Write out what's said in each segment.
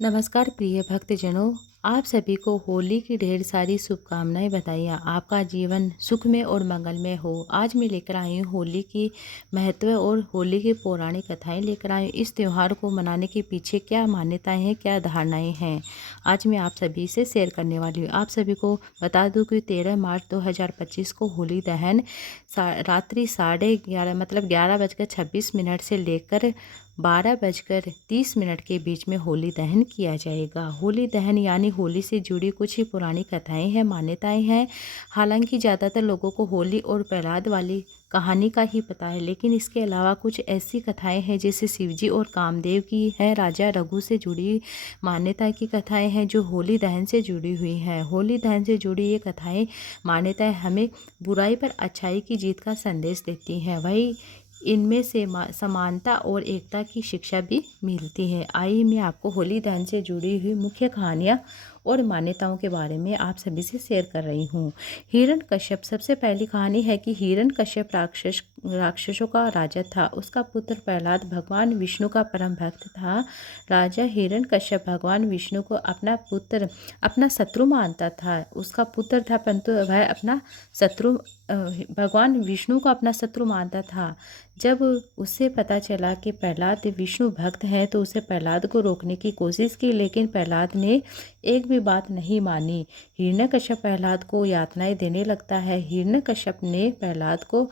नमस्कार प्रिय भक्तजनों, आप सभी को होली की ढेर सारी शुभकामनाएं बधाइयाँ। आपका जीवन सुख में और मंगलमय हो। आज मैं लेकर आई हूँ होली की महत्व और होली की पौराणिक कथाएं लेकर आई हूँ। इस त्यौहार को मनाने के पीछे क्या मान्यताएं हैं, क्या धारणाएं हैं, आज मैं आप सभी से शेयर करने वाली हूँ। आप सभी को बता दूँ कि 13 मार्च 2025 को होली दहन रात्रि 11:30 मतलब 11:26 से लेकर 12:30 के बीच में होली दहन किया जाएगा। होली दहन यानी होली से जुड़ी कुछ ही पुरानी कथाएं हैं, मान्यताएं हैं। हालांकि ज़्यादातर लोगों को होली और प्रहलाद वाली कहानी का ही पता है, लेकिन इसके अलावा कुछ ऐसी कथाएं हैं जैसे शिवजी और कामदेव की है, राजा रघु से जुड़ी मान्यता की कथाएं हैं जो होली दहन से जुड़ी हुई हैं। होली दहन से जुड़ी ये कथाएं मान्यताएं हमें बुराई पर अच्छाई की जीत का संदेश देती हैं। वही इनमें से समानता और एकता की शिक्षा भी मिलती है। आइए मैं आपको होली दहन से जुड़ी हुई मुख्य कहानियाँ और मान्यताओं के बारे में आप सभी से शेयर कर रही हूँ। हिरण्यकश्यप, सबसे पहली कहानी है कि हिरण्यकश्यप राक्षसों का राजा था। उसका पुत्र प्रहलाद भगवान विष्णु का परम भक्त था। राजा हिरण्यकश्यप भगवान विष्णु को अपना शत्रु मानता था। उसका पुत्र था, परंतु वह अपना शत्रु भगवान विष्णु को अपना शत्रु मानता था। जब उसे पता चला कि प्रहलाद विष्णु भक्त हैं तो उसे प्रहलाद को रोकने की कोशिश की, लेकिन प्रहलाद ने एक भी बात नहीं मानी। हिरण्यकश्यप प्रहलाद को यातनाएं देने लगता है। हिरण्यकश्यप ने प्रहलाद को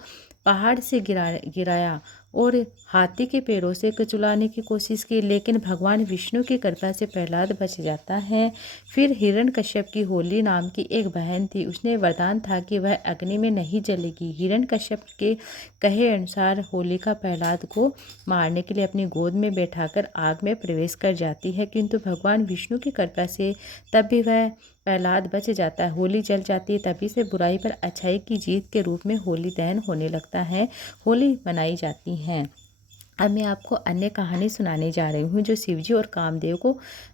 पहाड़ से गिराया और हाथी के पैरों से कुचलाने की कोशिश की, लेकिन भगवान विष्णु की कृपा से प्रहलाद बच जाता है। फिर हिरण्यकश्यप की होली नाम की एक बहन थी। उसने वरदान था कि वह अग्नि में नहीं जलेगी। हिरण्यकश्यप के कहे अनुसार होलिका प्रहलाद को मारने के लिए अपनी गोद में बैठाकर आग में प्रवेश कर जाती है, किंतु भगवान विष्णु की कृपा से तब भी वह प्रहलाद बच जाता है। होली जल जाती है। तभी से बुराई पर अच्छाई की जीत के रूप में होली दहन होने लगता है, होली मनाई जाती है। अब मैं आपको अन्य कहानी सुनाने जा रही हूँ जो शिवजी और कामदेव को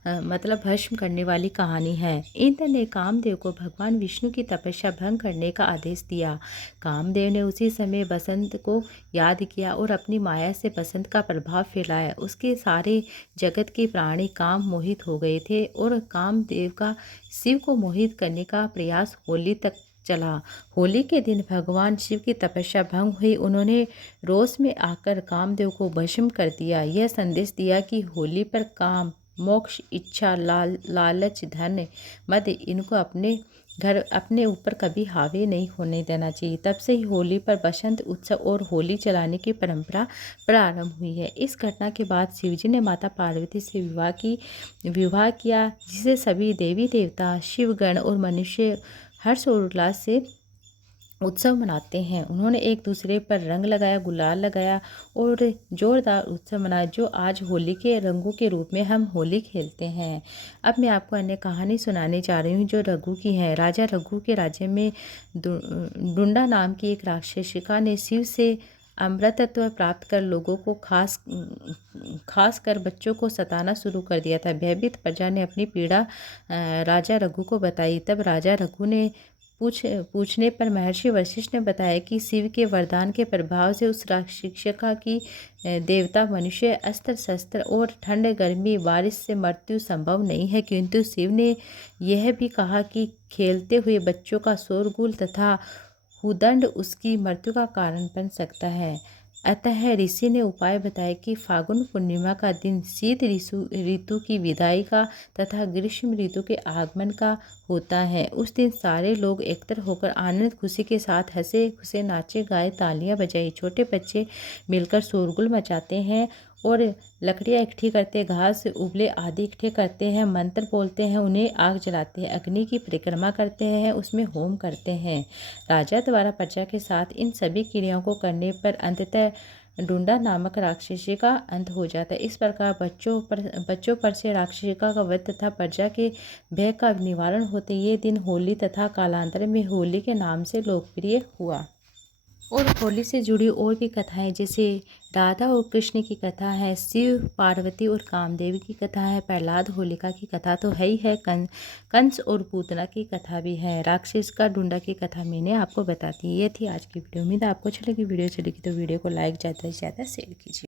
मतलब भस्म करने वाली कहानी है। इंद्र ने कामदेव को भगवान विष्णु की तपस्या भंग करने का आदेश दिया। कामदेव ने उसी समय बसंत को याद किया और अपनी माया से बसंत का प्रभाव फैलाया। उसके सारे जगत के प्राणी काम मोहित हो गए थे और कामदेव का शिव को मोहित करने का प्रयास होली तक चला। होली के दिन भगवान शिव की तपस्या भंग हुई। उन्होंने रोष में आकर कामदेव को भस्म कर दिया। यह संदेश दिया कि होली पर काम, मोक्ष, इच्छा, लालच, धन, मद इनको अपने ऊपर कभी हावी नहीं होने देना चाहिए। तब से ही होली पर बसंत उत्सव और होली जलाने की परंपरा प्रारंभ हुई है। इस घटना के बाद शिवजी ने माता पार्वती से विवाह किया, जिसे सभी देवी देवता, शिवगण और मनुष्य हर्ष और उल्लास से उत्सव मनाते हैं। उन्होंने एक दूसरे पर रंग लगाया, गुलाल लगाया और जोरदार उत्सव मनाया, जो आज होली के रंगों के रूप में हम होली खेलते हैं। अब मैं आपको अन्य कहानी सुनाने जा रही हूँ जो रघु की है। राजा रघु के राज्य में डुंडा नाम की एक राक्षसिका ने शिव से अमृतत्व प्राप्त कर लोगों को खास कर बच्चों को सताना शुरू कर दिया था। भयभीत प्रजा ने अपनी पीड़ा राजा रघु को बताई। तब राजा रघु ने पूछने पर महर्षि वशिष्ठ ने बताया कि शिव के वरदान के प्रभाव से उस राक्षसिका की देवता, मनुष्य, अस्त्र शस्त्र और ठंड, गर्मी, बारिश से मृत्यु संभव नहीं है, किंतु शिव ने यह भी कहा कि खेलते हुए बच्चों का शोरगुल तथा हुदंड उसकी मृत्यु का कारण बन सकता है। अतः ऋषि ने उपाय बताया कि फागुन पूर्णिमा का दिन शीत ऋतु की विदाई का तथा ग्रीष्म ऋतु के आगमन का होता है। उस दिन सारे लोग एकत्र होकर आनंद खुशी के साथ हंसे खुशे, नाचे गाए, तालियां बजाई। छोटे बच्चे मिलकर शोरगुल मचाते हैं और लकड़ियाँ इकट्ठी करते, घास उबले आदि इकट्ठे करते हैं, मंत्र बोलते हैं, उन्हें आग जलाते हैं, अग्नि की परिक्रमा करते हैं, उसमें होम करते हैं। राजा द्वारा प्रजा के साथ इन सभी क्रियाओं को करने पर अंततः डुंडा नामक राक्षसी का अंत हो जाता है। इस प्रकार बच्चों पर से राक्षसिका का वध तथा प्रजा के भय का निवारण होते ये दिन होली तथा कालांतर में होली के नाम से लोकप्रिय हुआ। और होली से जुड़ी और भी कथाएं जैसे राधा और कृष्ण की कथा है, शिव पार्वती और कामदेव की कथा है, प्रहलाद होलिका की कथा तो है ही है, कंस और पूतना की कथा भी है, राक्षस का डुंडा की कथा मैंने आपको बता दी। ये थी आज की वीडियो। उम्मीद है आपको अच्छी लगी। वीडियो अच्छी लगी तो वीडियो को लाइक ज़्यादा से ज़्यादा शेयर कीजिए।